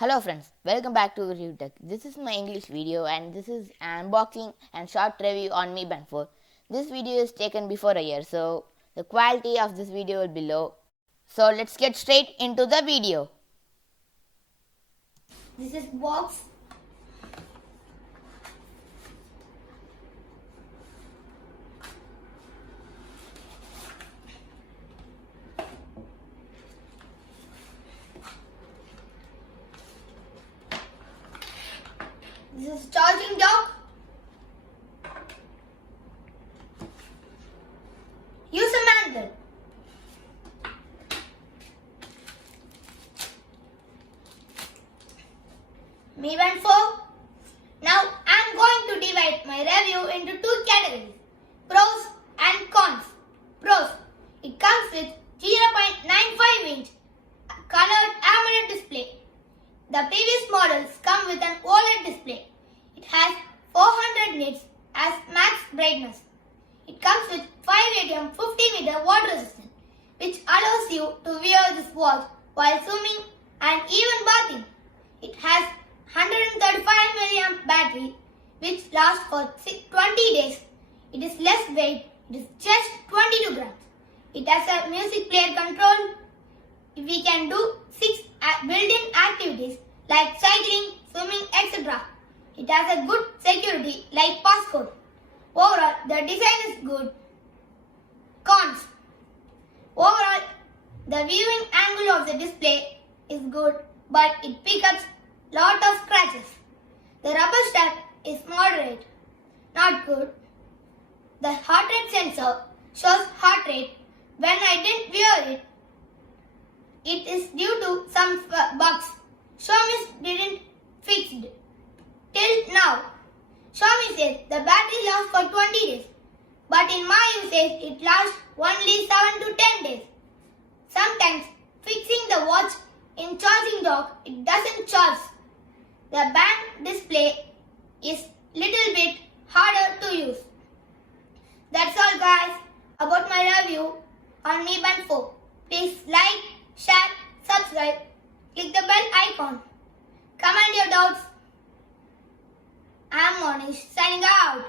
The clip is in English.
Hello friends, welcome back to CreativeTech. This is my English video and this is an unboxing and short review on Mi Band 4. This video is taken before a year, so the quality of this video will be low. So let's get straight into the video. This is box. This is charging dock. User manual. Mi Band 4. Now I am going to divide my review into two categories, pros and cons. Pros. It comes with 0.95-inch colored AMOLED display. The previous models come with an OLED display. It has 400 nits as max brightness. It comes with 5 ATM 50-meter water resistance, which allows you to wear this watch while swimming and even bathing. It has 135 mAh battery, which lasts for 20 days. It is less weight. It is just 22 grams. It has a music player control. We can do 6 built-in activities like cycling, swimming, etc. It has a good security like passcode. Overall, the design is good. Cons. Overall, the viewing angle of the display is good, but it picks up lot of scratches. The rubber strap is moderate, not good. The heart rate sensor shows heart rate when I didn't wear it. It is due to some bugs. Xiaomi didn't fix it. Till now, Xiaomi says the battery lasts for 20 days. But in my usage, it lasts only 7 to 10 days. Sometimes, fixing the watch in charging dock, it doesn't charge. The band display is little bit harder to use. That's all guys about my review on Mi Band 4. Please like, share, subscribe, click the bell icon. Comment your doubts. I am Monish signing out.